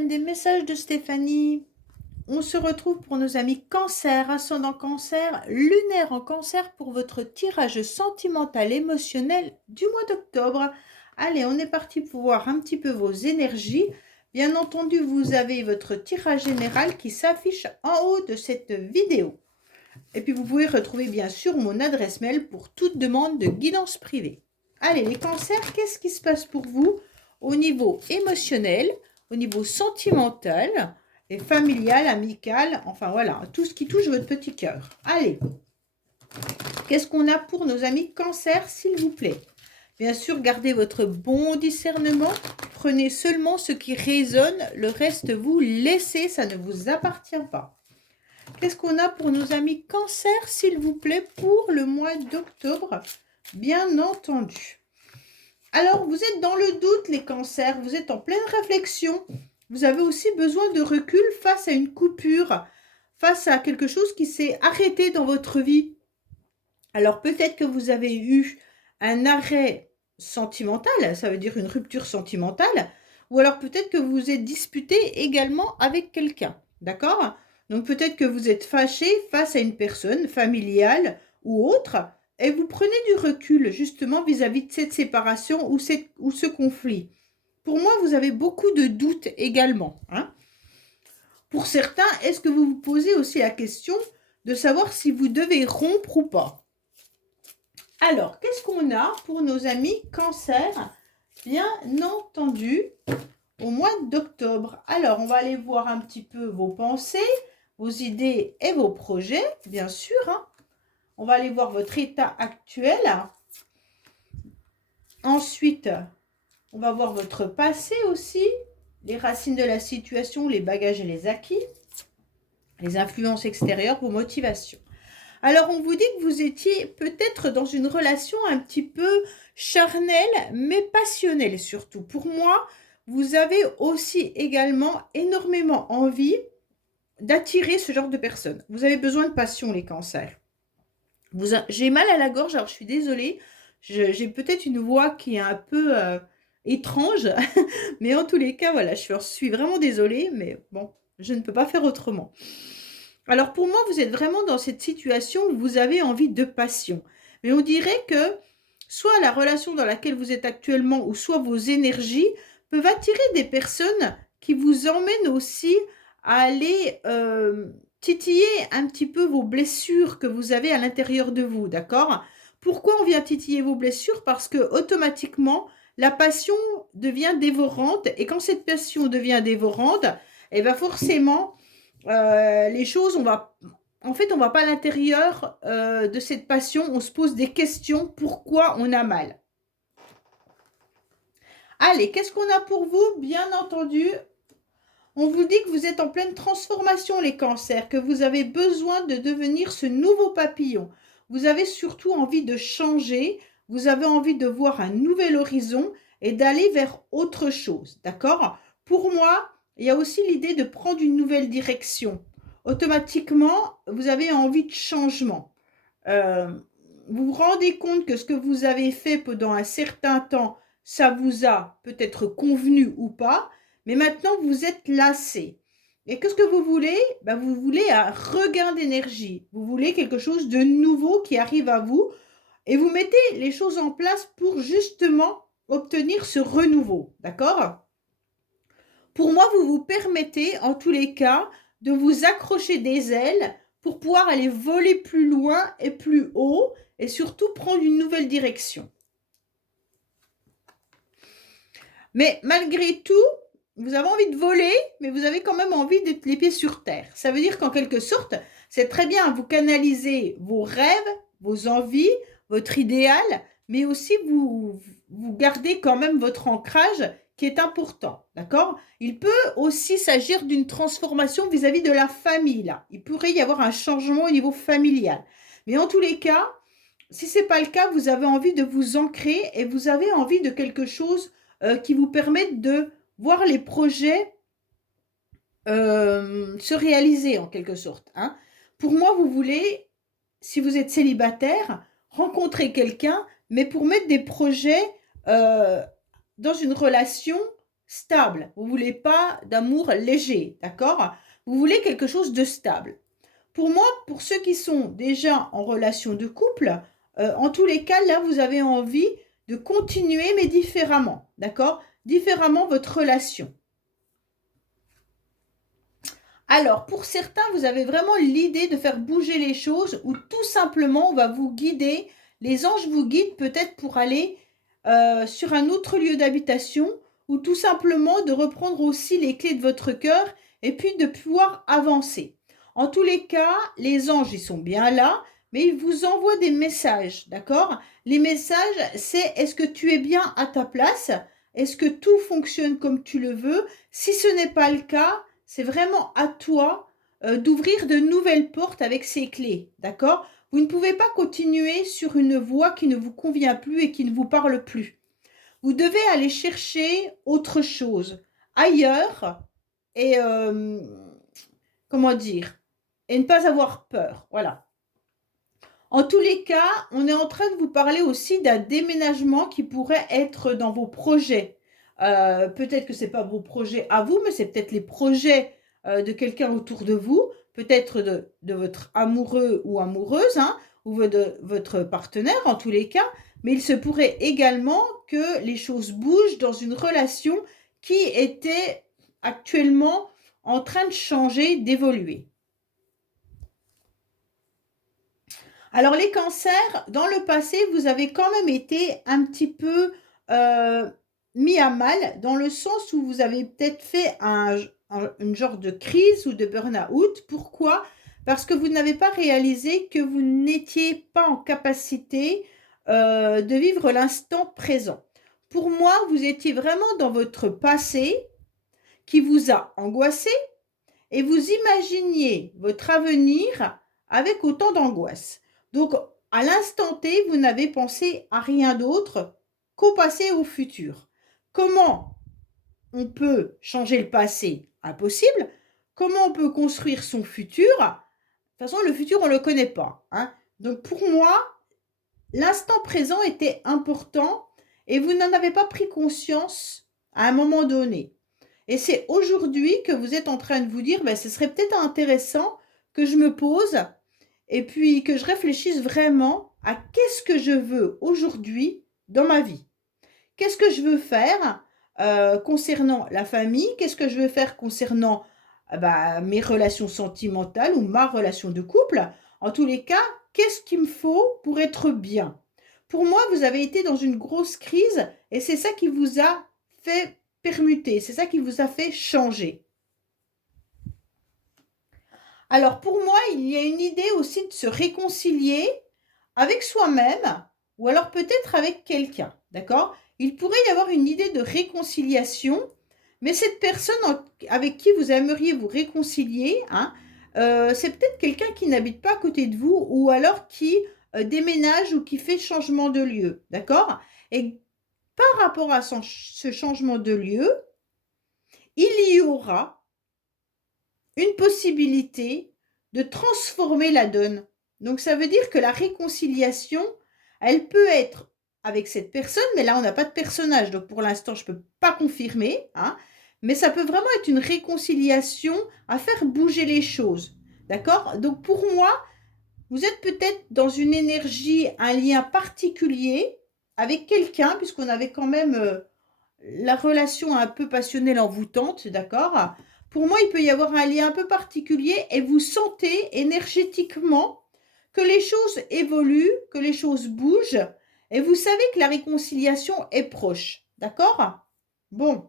semaine des messages de Stéphanie. On se retrouve pour nos amis cancer, ascendant cancer, lunaire en cancer pour votre tirage sentimental émotionnel du mois d'octobre. Allez, on est parti pour voir un petit peu vos énergies. Bien entendu, vous avez votre tirage général qui s'affiche en haut de cette vidéo. Et puis vous pouvez retrouver bien sûr mon adresse mail pour toute demande de guidance privée. Allez, les cancers, qu'est-ce qui se passe pour vous au niveau émotionnel, au niveau sentimental et familial, amical, enfin voilà, tout ce qui touche votre petit cœur. Allez, qu'est-ce qu'on a pour nos amis cancer, s'il vous plaît? Bien sûr, gardez votre bon discernement, prenez seulement ce qui résonne, le reste vous laissez, ça ne vous appartient pas. Qu'est-ce qu'on a pour nos amis cancer, s'il vous plaît, pour le mois d'octobre? Bien entendu. Alors, vous êtes dans le doute, les cancers. Vous êtes en pleine réflexion. Vous avez aussi besoin de recul face à une coupure, face à quelque chose qui s'est arrêté dans votre vie. Alors, peut-être que vous avez eu un arrêt sentimental, ça veut dire une rupture sentimentale, ou alors peut-être que vous vous êtes disputé également avec quelqu'un. D'accord ? Donc peut-être que vous êtes fâché face à une personne familiale ou autre, et vous prenez du recul justement vis-à-vis de cette séparation ou ce conflit. Pour moi, vous avez beaucoup de doutes également. Pour certains, est-ce que vous vous posez aussi la question de savoir si vous devez rompre ou pas? Alors, qu'est-ce qu'on a pour nos amis cancer? Bien entendu, au mois d'octobre. Alors, on va aller voir un petit peu vos pensées, vos idées et vos projets, bien sûr. On va aller voir votre état actuel. Ensuite, on va voir votre passé aussi, les racines de la situation, les bagages et les acquis, les influences extérieures, vos motivations. Alors, on vous dit que vous étiez peut-être dans une relation un petit peu charnelle, mais passionnelle surtout. Pour moi, vous avez aussi également énormément envie d'attirer ce genre de personnes. Vous avez besoin de passion, les cancers. J'ai mal à la gorge, alors je suis désolée. J'ai peut-être une voix qui est un peu étrange, mais en tous les cas, voilà, je suis vraiment désolée, mais bon, je ne peux pas faire autrement. Alors pour moi, vous êtes vraiment dans cette situation où vous avez envie de passion. Mais on dirait que soit la relation dans laquelle vous êtes actuellement ou soit vos énergies peuvent attirer des personnes qui vous emmènent aussi à aller titiller un petit peu vos blessures que vous avez à l'intérieur de vous, d'accord? Pourquoi on vient titiller vos blessures? Parce que automatiquement, la passion devient dévorante et quand cette passion devient dévorante, eh bien forcément, les choses, on va pas à l'intérieur de cette passion, on se pose des questions, pourquoi on a mal. Allez, qu'est-ce qu'on a pour vous? Bien entendu, on vous dit que vous êtes en pleine transformation, les cancers, que vous avez besoin de devenir ce nouveau papillon. Vous avez surtout envie de changer, vous avez envie de voir un nouvel horizon et d'aller vers autre chose, d'accord? Pour moi, il y a aussi l'idée de prendre une nouvelle direction. Automatiquement, vous avez envie de changement. Vous vous rendez compte que ce que vous avez fait pendant un certain temps, ça vous a peut-être convenu ou pas, mais maintenant vous êtes lassé. Et qu'est-ce que vous voulez? Vous voulez un regain d'énergie. Vous voulez quelque chose de nouveau qui arrive à vous et vous mettez les choses en place pour justement obtenir ce renouveau. D'accord? Pour moi, vous vous permettez en tous les cas de vous accrocher des ailes pour pouvoir aller voler plus loin et plus haut et surtout prendre une nouvelle direction. Mais malgré tout, vous avez envie de voler, mais vous avez quand même envie d'être les pieds sur terre. Ça veut dire qu'en quelque sorte, c'est très bien, vous canalisez vos rêves, vos envies, votre idéal, mais aussi vous gardez quand même votre ancrage qui est important, d'accord? Il peut aussi s'agir d'une transformation vis-à-vis de la famille, là. Il pourrait y avoir un changement au niveau familial. Mais en tous les cas, si ce n'est pas le cas, vous avez envie de vous ancrer et vous avez envie de quelque chose qui vous permettent de voir les projets se réaliser en quelque sorte. Pour moi, vous voulez, si vous êtes célibataire, rencontrer quelqu'un, mais pour mettre des projets dans une relation stable. Vous ne voulez pas d'amour léger, d'accord? Vous voulez quelque chose de stable. Pour moi, pour ceux qui sont déjà en relation de couple, en tous les cas, là, vous avez envie de continuer, mais différemment, d'accord? Différemment votre relation. Alors, pour certains, vous avez vraiment l'idée de faire bouger les choses ou tout simplement, on va vous guider, les anges vous guident peut-être pour aller sur un autre lieu d'habitation ou tout simplement de reprendre aussi les clés de votre cœur et puis de pouvoir avancer. En tous les cas, les anges, ils sont bien là, mais ils vous envoient des messages, d'accord? Les messages, c'est est-ce que tu es bien à ta place? Est-ce que tout fonctionne comme tu le veux? Si ce n'est pas le cas, c'est vraiment à toi d'ouvrir de nouvelles portes avec ces clés, d'accord? Vous ne pouvez pas continuer sur une voie qui ne vous convient plus et qui ne vous parle plus. Vous devez aller chercher autre chose ailleurs et comment dire? Et ne pas avoir peur, voilà. En tous les cas, on est en train de vous parler aussi d'un déménagement qui pourrait être dans vos projets. Peut-être que ce n'est pas vos projets à vous, mais c'est peut-être les projets de quelqu'un autour de vous, peut-être de votre amoureux ou amoureuse, hein, ou de votre partenaire en tous les cas, mais il se pourrait également que les choses bougent dans une relation qui était actuellement en train de changer, d'évoluer. Alors les cancers, dans le passé, vous avez quand même été un petit peu mis à mal, dans le sens où vous avez peut-être fait une genre de crise ou de burn-out. Pourquoi? Parce que vous n'avez pas réalisé que vous n'étiez pas en capacité de vivre l'instant présent. Pour moi, vous étiez vraiment dans votre passé qui vous a angoissé et vous imaginiez votre avenir avec autant d'angoisse. Donc, à l'instant T, vous n'avez pensé à rien d'autre qu'au passé et au futur. Comment on peut changer le passé? Impossible. Comment on peut construire son futur? De toute façon, le futur, on ne le connaît pas, hein. Donc, pour moi, l'instant présent était important et vous n'en avez pas pris conscience à un moment donné. Et c'est aujourd'hui que vous êtes en train de vous dire, ben, ce serait peut-être intéressant que je me pose et puis que je réfléchisse vraiment à qu'est-ce que je veux aujourd'hui dans ma vie. Qu'est-ce que je veux faire concernant la famille? Qu'est-ce que je veux faire concernant mes relations sentimentales ou ma relation de couple? En tous les cas, qu'est-ce qu'il me faut pour être bien? Pour moi, vous avez été dans une grosse crise et c'est ça qui vous a fait permuter, c'est ça qui vous a fait changer. Alors pour moi, il y a une idée aussi de se réconcilier avec soi-même ou alors peut-être avec quelqu'un, d'accord? Il pourrait y avoir une idée de réconciliation, mais cette personne avec qui vous aimeriez vous réconcilier, hein, c'est peut-être quelqu'un qui n'habite pas à côté de vous ou alors qui déménage ou qui fait changement de lieu, d'accord? Et par rapport à ce changement de lieu, il y aura une possibilité de transformer la donne. Donc ça veut dire que la réconciliation, elle peut être avec cette personne, mais là on n'a pas de personnage, donc pour l'instant je ne peux pas confirmer, hein, mais ça peut vraiment être une réconciliation à faire bouger les choses. D'accord? Donc pour moi, vous êtes peut-être dans une énergie, un lien particulier avec quelqu'un, puisqu'on avait quand même la relation un peu passionnelle envoûtante, d'accord? Pour moi, il peut y avoir un lien un peu particulier et vous sentez énergétiquement que les choses évoluent, que les choses bougent et vous savez que la réconciliation est proche, d'accord? Bon.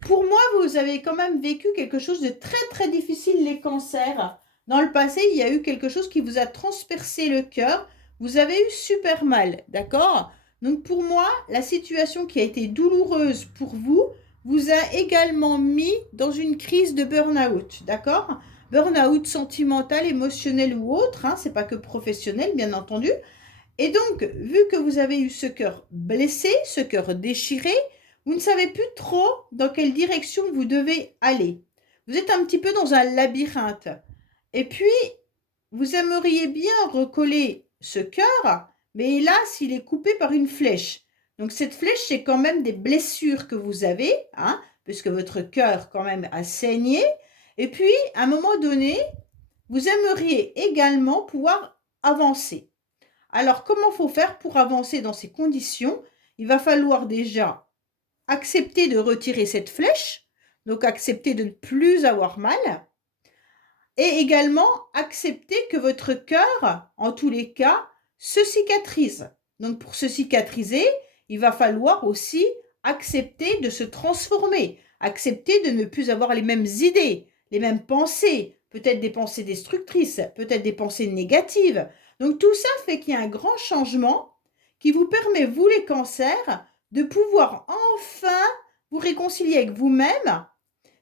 Pour moi, vous avez quand même vécu quelque chose de très très difficile, les cancers. Dans le passé, il y a eu quelque chose qui vous a transpercé le cœur. Vous avez eu super mal, d'accord? Donc pour moi, la situation qui a été douloureuse pour vous, vous a également mis dans une crise de burn-out, d'accord? Burn-out sentimental, émotionnel ou autre, hein, c'est pas que professionnel, bien entendu. Et donc, vu que vous avez eu ce cœur blessé, ce cœur déchiré, vous ne savez plus trop dans quelle direction vous devez aller. Vous êtes un petit peu dans un labyrinthe. Et puis, vous aimeriez bien recoller ce cœur, mais hélas, il est coupé par une flèche. Donc cette flèche, c'est quand même des blessures que vous avez, hein, puisque votre cœur quand même a saigné. Et puis, à un moment donné, vous aimeriez également pouvoir avancer. Alors, comment faut faire pour avancer dans ces conditions? Il va falloir déjà accepter de retirer cette flèche, donc accepter de ne plus avoir mal, et également accepter que votre cœur, en tous les cas, se cicatrise. Donc pour se cicatriser, il va falloir aussi accepter de se transformer, accepter de ne plus avoir les mêmes idées, les mêmes pensées, peut-être des pensées destructrices, peut-être des pensées négatives. Donc tout ça fait qu'il y a un grand changement qui vous permet, vous les cancers, de pouvoir enfin vous réconcilier avec vous-même,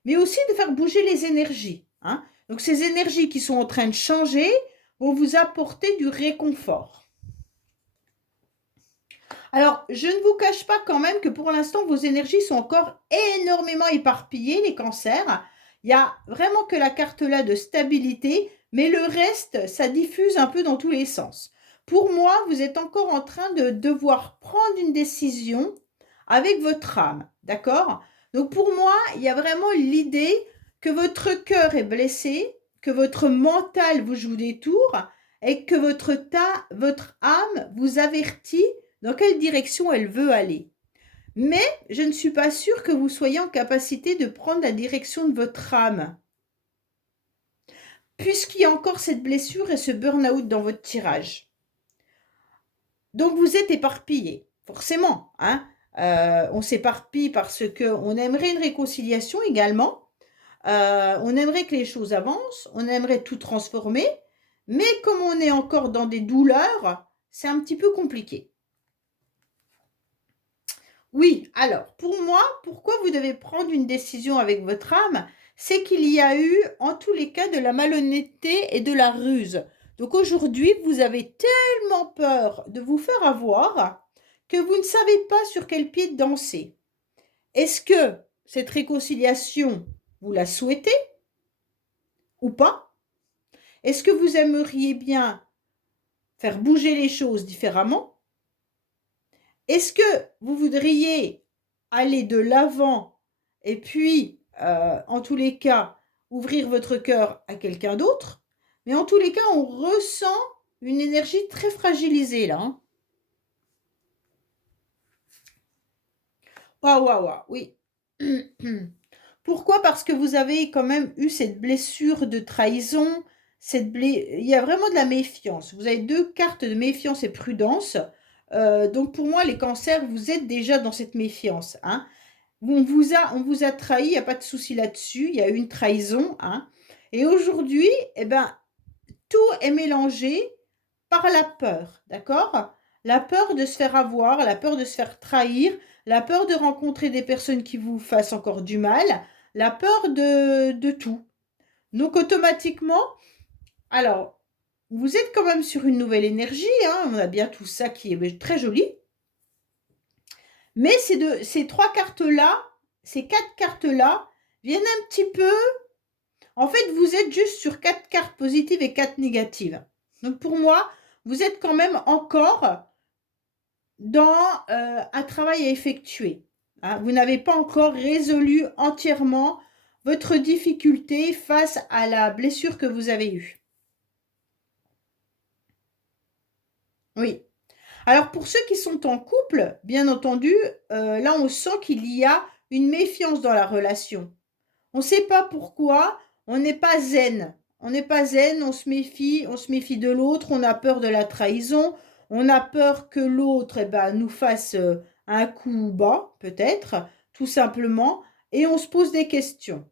mais aussi de faire bouger les énergies, hein. Donc ces énergies qui sont en train de changer vont vous apporter du réconfort. Alors, je ne vous cache pas quand même que pour l'instant, vos énergies sont encore énormément éparpillées, les cancers. Il y a vraiment que la carte là de stabilité, mais le reste, ça diffuse un peu dans tous les sens. Pour moi, vous êtes encore en train de devoir prendre une décision avec votre âme, d'accord? Donc pour moi, il y a vraiment l'idée que votre cœur est blessé, que votre mental vous joue des tours et que votre âme vous avertit dans quelle direction elle veut aller. Mais je ne suis pas sûre que vous soyez en capacité de prendre la direction de votre âme, puisqu'il y a encore cette blessure et ce burn-out dans votre tirage. Donc vous êtes éparpillé, forcément, hein. On s'éparpille parce qu'on aimerait une réconciliation également. On aimerait que les choses avancent, on aimerait tout transformer, mais comme on est encore dans des douleurs, c'est un petit peu compliqué. Oui, alors, pour moi, pourquoi vous devez prendre une décision avec votre âme? C'est qu'il y a eu, en tous les cas, de la malhonnêteté et de la ruse. Donc aujourd'hui, vous avez tellement peur de vous faire avoir que vous ne savez pas sur quel pied danser. Est-ce que cette réconciliation, vous la souhaitez ou pas? Est-ce que vous aimeriez bien faire bouger les choses différemment? Est-ce que vous voudriez aller de l'avant et puis, en tous les cas, ouvrir votre cœur à quelqu'un d'autre? Mais en tous les cas, on ressent une énergie très fragilisée là, hein. Waouh, waouh, waouh, oui. Pourquoi? Parce que vous avez quand même eu cette blessure de trahison, il y a vraiment de la méfiance. Vous avez 2 cartes de méfiance et prudence. Donc pour moi, les cancers, vous êtes déjà dans cette méfiance, hein. On vous a trahi, il y a pas de souci là-dessus, il y a eu une trahison, hein. Et aujourd'hui, eh ben, tout est mélangé par la peur, d'accord? La peur de se faire avoir, la peur de se faire trahir, la peur de rencontrer des personnes qui vous fassent encore du mal, la peur de tout. Donc automatiquement, alors, vous êtes quand même sur une nouvelle énergie, hein, on a bien tout ça qui est très joli. Mais ces 3 cartes-là, ces 4 cartes-là viennent un petit peu. En fait, vous êtes juste sur 4 cartes positives et 4 négatives. Donc pour moi, vous êtes quand même encore dans un travail à effectuer, hein. Vous n'avez pas encore résolu entièrement votre difficulté face à la blessure que vous avez eue. Oui. Alors pour ceux qui sont en couple, bien entendu, là on sent qu'il y a une méfiance dans la relation. On ne sait pas pourquoi, on n'est pas zen. On n'est pas zen, on se méfie de l'autre, on a peur de la trahison, on a peur que l'autre nous fasse un coup bas, peut-être, tout simplement, et on se pose des questions.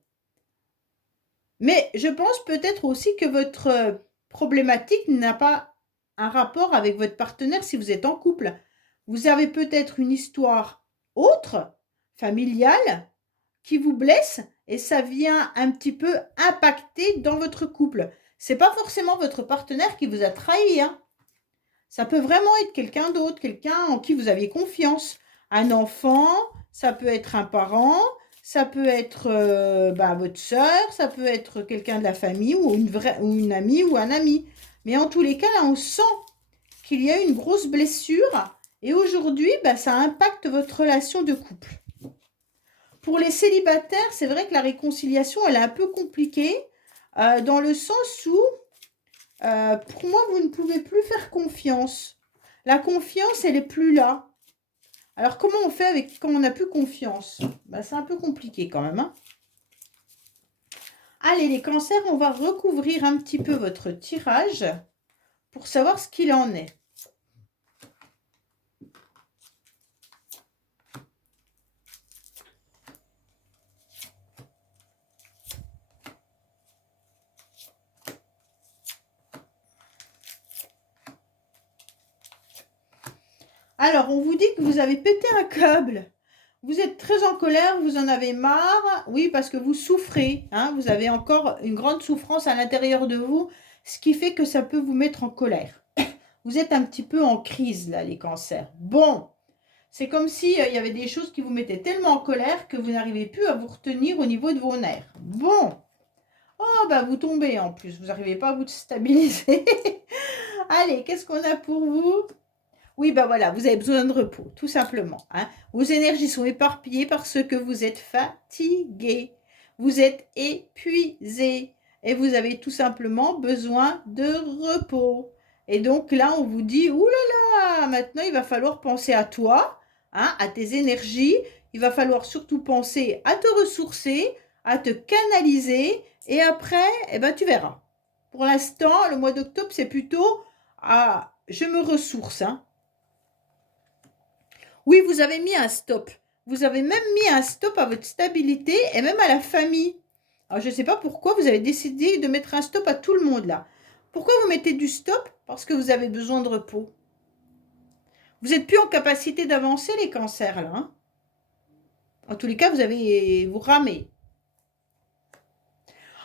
Mais je pense peut-être aussi que votre problématique n'a pas un rapport avec votre partenaire si vous êtes en couple. Vous avez peut-être une histoire autre, familiale, qui vous blesse et ça vient un petit peu impacter dans votre couple. C'est pas forcément votre partenaire qui vous a trahi, hein. Ça peut vraiment être quelqu'un d'autre, quelqu'un en qui vous aviez confiance. Un enfant, ça peut être un parent, ça peut être votre sœur, ça peut être quelqu'un de la famille ou une amie ou un ami. Mais en tous les cas, là, on sent qu'il y a une grosse blessure Et aujourd'hui, bah, ça impacte votre relation de couple. Pour les célibataires, c'est vrai que la réconciliation, elle est un peu compliquée, dans le sens où, pour moi, vous ne pouvez plus faire confiance. La confiance, elle est plus là. Alors, comment on fait avec quand on n'a plus confiance? Bah, c'est un peu compliqué quand même, hein. Allez, les cancers, on va recouvrir un petit peu votre tirage pour savoir ce qu'il en est. Alors, on vous dit que vous avez pété un câble. Vous êtes très en colère, vous en avez marre. Oui, parce que vous souffrez, hein. Vous avez encore une grande souffrance à l'intérieur de vous, ce qui fait que ça peut vous mettre en colère. Vous êtes un petit peu en crise, là, les cancers. Bon, c'est comme si il y avait des choses qui vous mettaient tellement en colère que vous n'arrivez plus à vous retenir au niveau de vos nerfs. Bon, oh, bah vous tombez en plus, vous n'arrivez pas à vous stabiliser. Allez, qu'est-ce qu'on a pour vous? Oui, ben voilà, vous avez besoin de repos, tout simplement, hein. Vos énergies sont éparpillées parce que vous êtes fatigué, vous êtes épuisé et vous avez tout simplement besoin de repos. Et donc là, on vous dit, ouh là là, maintenant il va falloir penser à toi, hein, à tes énergies. Il va falloir surtout penser à te ressourcer, à te canaliser et après, eh ben, tu verras. Pour l'instant, le mois d'octobre, c'est plutôt je me ressource, hein. Oui, vous avez mis un stop. Vous avez même mis un stop à votre stabilité et même à la famille. Alors, je ne sais pas pourquoi vous avez décidé de mettre un stop à tout le monde là. Pourquoi vous mettez du stop? Parce que vous avez besoin de repos. Vous n'êtes plus en capacité d'avancer les cancers là, hein. En tous les cas, vous ramez.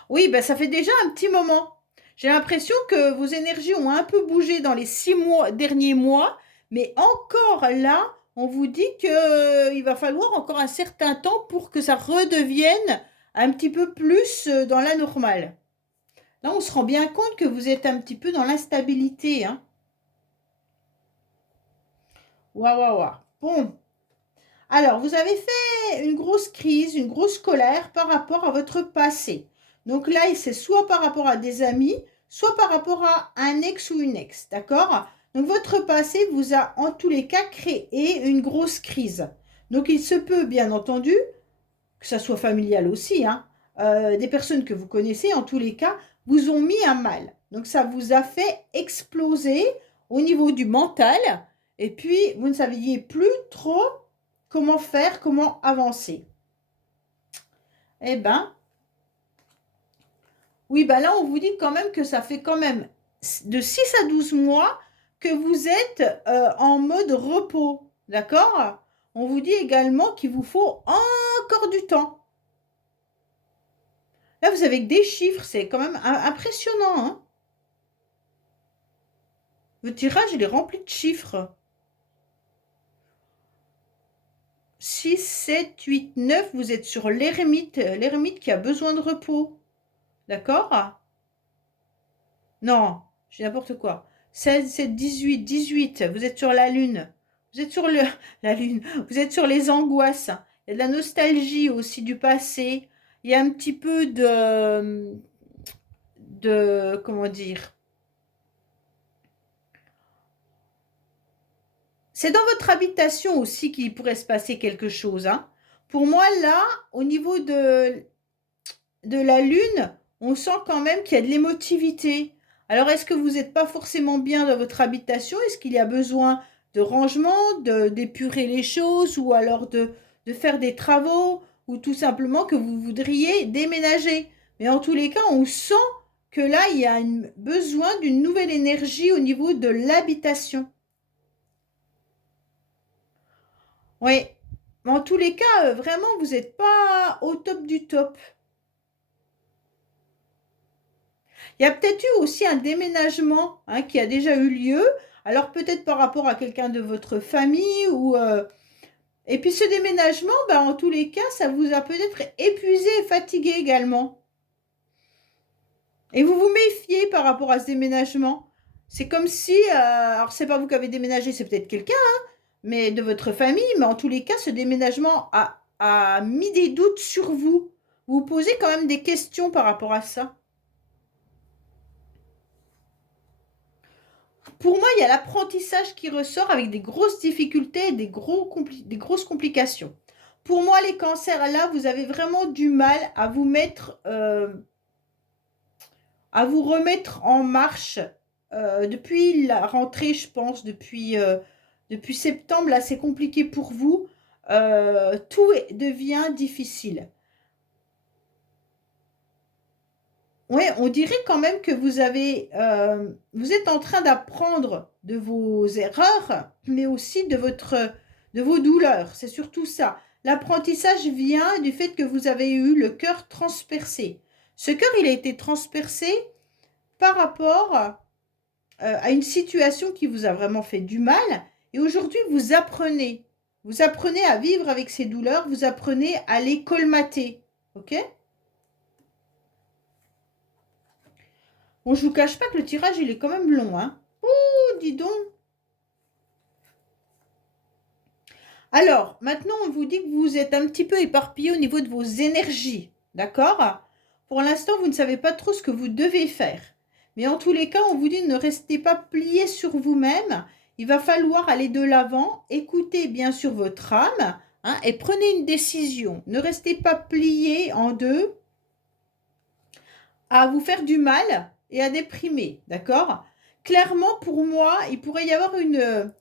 Oui, ben ça fait déjà un petit moment. J'ai l'impression que vos énergies ont un peu bougé dans les 6 derniers mois, mais encore là, on vous dit qu'il va falloir encore un certain temps pour que ça redevienne un petit peu plus dans la normale. Là, on se rend bien compte que vous êtes un petit peu dans l'instabilité, hein. Waouh, waouh, waouh. Bon, alors, vous avez fait une grosse crise, une grosse colère par rapport à votre passé. Donc là, c'est soit par rapport à des amis, soit par rapport à un ex ou une ex, d'accord? Donc votre passé vous a en tous les cas créé une grosse crise. Donc il se peut, bien entendu, que ça soit familial aussi, hein, des personnes que vous connaissez, en tous les cas, vous ont mis un mal. Donc ça vous a fait exploser au niveau du mental, et puis vous ne saviez plus trop comment faire, comment avancer. Eh ben, oui, ben là, on vous dit quand même que ça fait quand même de 6 à 12 mois que vous êtes en mode repos, d'accord? On vous dit également qu'il vous faut encore du temps. Là, vous avez que des chiffres, c'est quand même impressionnant, hein? Votre tirage, il est rempli de chiffres. 6, 7, 8, 9, vous êtes sur l'ermite qui a besoin de repos. D'accord? Non, j'ai n'importe quoi. 16, 17, 18, 18, vous êtes sur la lune. Vous êtes sur la lune. Vous êtes sur les angoisses. Il y a de la nostalgie aussi du passé. Il y a un petit peu comment dire. C'est dans votre habitation aussi qu'il pourrait se passer quelque chose, hein. Pour moi, là, au niveau de la lune, on sent quand même qu'il y a de l'émotivité. Alors, est-ce que vous n'êtes pas forcément bien dans votre habitation? Est-ce qu'il y a besoin de rangement, d'épurer les choses, ou alors de faire des travaux, ou tout simplement que vous voudriez déménager? Mais en tous les cas, on sent que là, il y a besoin d'une nouvelle énergie au niveau de l'habitation. Oui. Mais en tous les cas, vraiment, vous n'êtes pas au top du top. Il y a peut-être eu aussi un déménagement, hein, qui a déjà eu lieu. Alors peut-être par rapport à quelqu'un de votre famille ou et puis ce déménagement, ben, en tous les cas, ça vous a peut-être épuisé et fatigué également. Et vous vous méfiez par rapport à ce déménagement. C'est comme si, alors c'est pas vous qui avez déménagé, c'est peut-être quelqu'un, hein, mais de votre famille, mais en tous les cas, ce déménagement a mis des doutes sur vous. Vous vous posez quand même des questions par rapport à ça. Pour moi, il y a l'apprentissage qui ressort avec des grosses difficultés et des grosses complications. Pour moi, les cancers, là, vous avez vraiment du mal à vous mettre, à vous remettre en marche depuis la rentrée, je pense, depuis septembre, là, c'est compliqué pour vous. Devient difficile. Ouais, on dirait quand même que vous êtes en train d'apprendre de vos erreurs, mais aussi de vos douleurs. C'est surtout ça. L'apprentissage vient du fait que vous avez eu le cœur transpercé. Ce cœur, il a été transpercé par rapport à une situation qui vous a vraiment fait du mal. Et aujourd'hui, vous apprenez. Vous apprenez à vivre avec ces douleurs. Vous apprenez à les colmater. OK? Bon, je vous cache pas que le tirage, il est quand même long, hein. Ouh, dis donc. Alors, maintenant, on vous dit que vous êtes un petit peu éparpillé au niveau de vos énergies, d'accord? Pour l'instant, vous ne savez pas trop ce que vous devez faire. Mais en tous les cas, on vous dit ne restez pas plié sur vous-même. Il va falloir aller de l'avant, écoutez bien sûr votre âme, hein, et prenez une décision. Ne restez pas plié en deux à vous faire du mal et à déprimer, d'accord? Clairement, pour moi, il pourrait y avoir une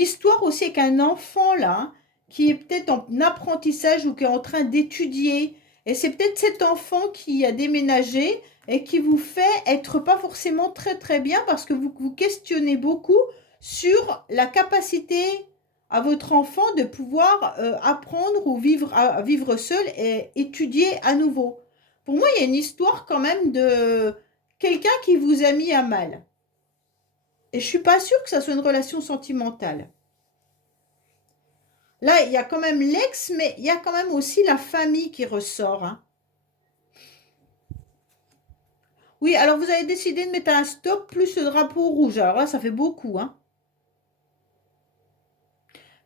histoire aussi avec un enfant là, hein, qui est peut-être en apprentissage ou qui est en train d'étudier. Et c'est peut-être cet enfant qui a déménagé et qui vous fait être pas forcément très très bien parce que vous vous questionnez beaucoup sur la capacité à votre enfant de pouvoir apprendre ou vivre, à vivre seul et étudier à nouveau. Pour moi, il y a une histoire quand même de quelqu'un qui vous a mis à mal. Et je suis pas sûre que ça soit une relation sentimentale. Là, il y a quand même l'ex, mais il y a quand même aussi la famille qui ressort, hein. Oui, alors vous avez décidé de mettre un stop plus le drapeau rouge. Alors là, ça fait beaucoup, hein.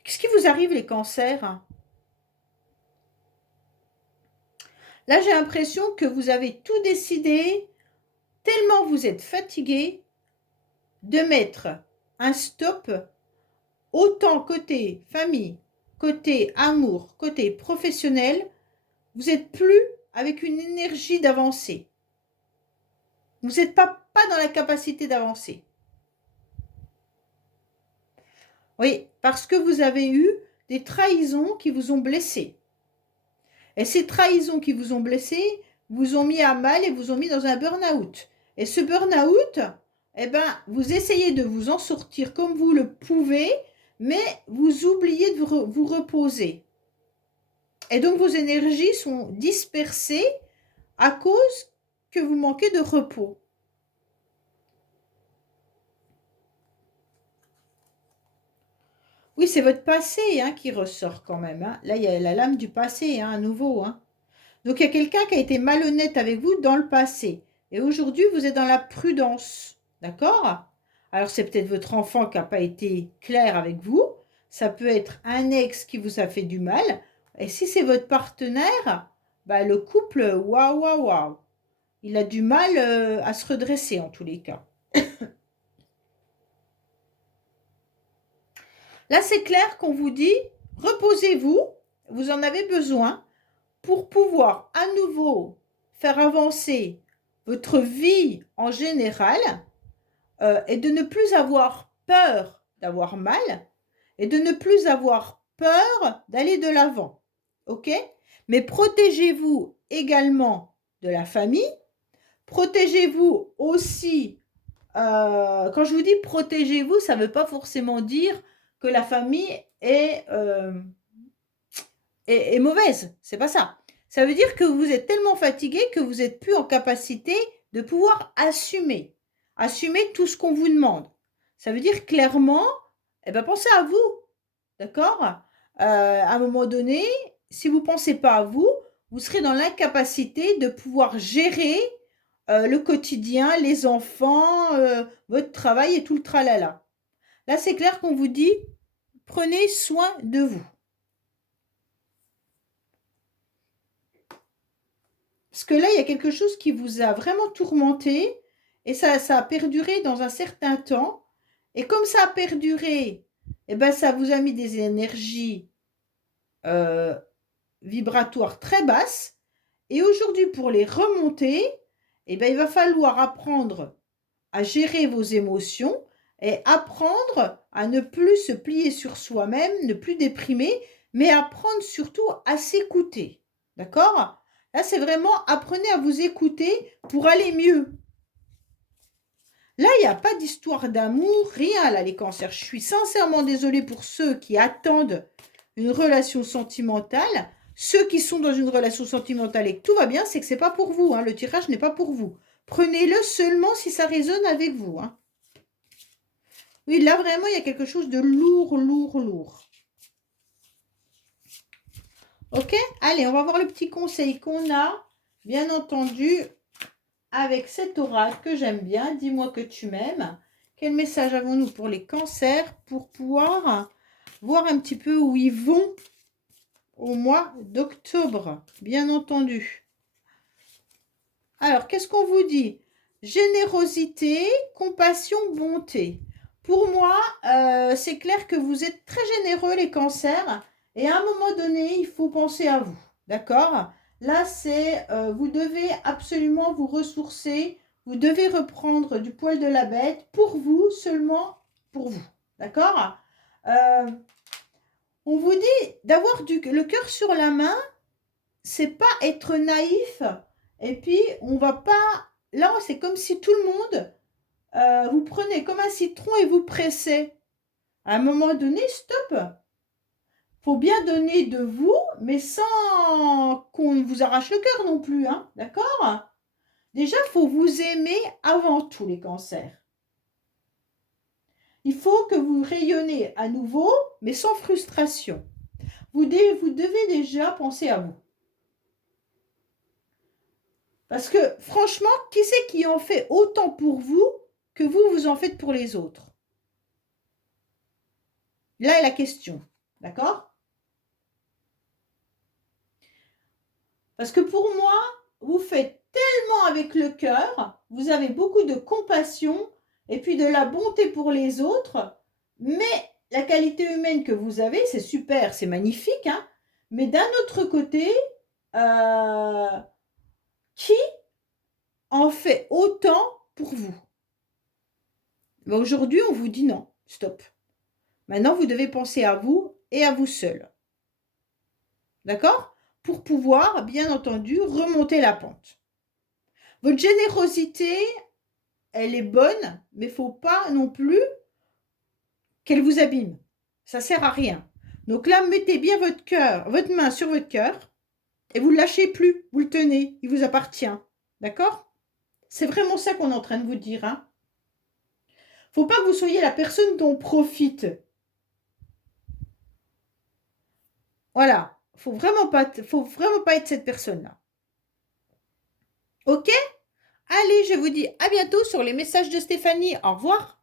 Qu'est-ce qui vous arrive, les cancers? Là, j'ai l'impression que vous avez tout décidé, tellement vous êtes fatigué, de mettre un stop autant côté famille, côté amour, côté professionnel. Vous n'êtes plus avec une énergie d'avancer. Vous n'êtes pas dans la capacité d'avancer. Oui, parce que vous avez eu des trahisons qui vous ont blessé. Et ces trahisons qui vous ont blessé vous ont mis à mal et vous ont mis dans un burn-out. Et ce burn-out, eh ben, vous essayez de vous en sortir comme vous le pouvez, mais vous oubliez de vous reposer. Et donc vos énergies sont dispersées à cause que vous manquez de repos. Oui, c'est votre passé hein, qui ressort quand même, hein. Là, il y a la lame du passé, hein, à nouveau, hein. Donc, il y a quelqu'un qui a été malhonnête avec vous dans le passé. Et aujourd'hui, vous êtes dans la prudence. D'accord? Alors, c'est peut-être votre enfant qui n'a pas été clair avec vous. Ça peut être un ex qui vous a fait du mal. Et si c'est votre partenaire, bah, le couple, waouh, waouh, waouh. Il a du mal à se redresser en tous les cas. Là, c'est clair qu'on vous dit, reposez-vous, vous en avez besoin pour pouvoir à nouveau faire avancer votre vie en général et de ne plus avoir peur d'avoir mal et de ne plus avoir peur d'aller de l'avant. OK? Mais protégez-vous également de la famille. Protégez-vous aussi. Quand je vous dis protégez-vous, ça ne veut pas forcément dire que la famille est mauvaise. C'est pas ça. Ça veut dire que vous êtes tellement fatigué que vous n'êtes plus en capacité de pouvoir assumer. Assumer tout ce qu'on vous demande. Ça veut dire clairement, eh ben, pensez à vous. D'accord? À un moment donné, si vous ne pensez pas à vous, vous serez dans l'incapacité de pouvoir gérer le quotidien, les enfants, votre travail et tout le tralala. Là, c'est clair qu'on vous dit Prenez soin de vous. Parce que là, il y a quelque chose qui vous a vraiment tourmenté et ça a perduré dans un certain temps. Et comme ça a perduré, eh ben, ça vous a mis des énergies euh, vibratoires très basses. Et aujourd'hui, pour les remonter, eh ben, il va falloir apprendre à gérer vos émotions et apprendre à ne plus se plier sur soi-même, ne plus déprimer, mais apprendre surtout à s'écouter. D'accord? Là, c'est vraiment apprenez à vous écouter pour aller mieux. Là, il n'y a pas d'histoire d'amour, rien là, les cancers. Je suis sincèrement désolée pour ceux qui attendent une relation sentimentale. Ceux qui sont dans une relation sentimentale et que tout va bien, c'est que ce n'est pas pour vous. Hein. Le tirage n'est pas pour vous. Prenez-le seulement si ça résonne avec vous. Hein. Oui, là, vraiment, il y a quelque chose de lourd, lourd, lourd. Ok? Allez, on va voir le petit conseil qu'on a, bien entendu, avec cet oracle que j'aime bien. Dis-moi que tu m'aimes. Quel message avons-nous pour les cancers pour pouvoir voir un petit peu où ils vont au mois d'octobre, bien entendu. Alors, qu'est-ce qu'on vous dit? Générosité, compassion, bonté. Pour moi, c'est clair que vous êtes très généreux, les cancers, et à un moment donné, il faut penser à vous, d'accord? Là, c'est, vous devez absolument vous ressourcer, vous devez reprendre du poil de la bête, pour vous, seulement pour vous, d'accord? On vous dit d'avoir le cœur sur la main, c'est pas être naïf, et puis on va pas, là, c'est comme si tout le monde vous prenez comme un citron et vous pressez. À un moment donné, stop. Faut bien donner de vous, mais sans qu'on vous arrache le cœur non plus, hein, d'accord? Déjà, faut vous aimer avant tous les cancers. Il faut que vous rayonnez à nouveau, mais sans frustration. Vous devez déjà penser à vous. Parce que franchement, qui c'est qui en fait autant pour vous que vous en faites pour les autres? Là est la question, d'accord? Parce que pour moi, vous faites tellement avec le cœur, vous avez beaucoup de compassion et puis de la bonté pour les autres, mais la qualité humaine que vous avez, c'est super, c'est magnifique, hein? Mais d'un autre côté, qui en fait autant pour vous? Ben aujourd'hui, on vous dit non, stop. Maintenant, vous devez penser à vous et à vous seul. D'accord? Pour pouvoir, bien entendu, remonter la pente. Votre générosité, elle est bonne, mais il ne faut pas non plus qu'elle vous abîme. Ça ne sert à rien. Donc là, mettez bien votre main sur votre cœur et vous ne le lâchez plus. Vous le tenez, il vous appartient. D'accord? C'est vraiment ça qu'on est en train de vous dire. Hein? Faut pas que vous soyez la personne dont on profite. Voilà. Faut vraiment pas être cette personne-là. Ok? Allez, je vous dis à bientôt sur les messages de Stéphanie. Au revoir.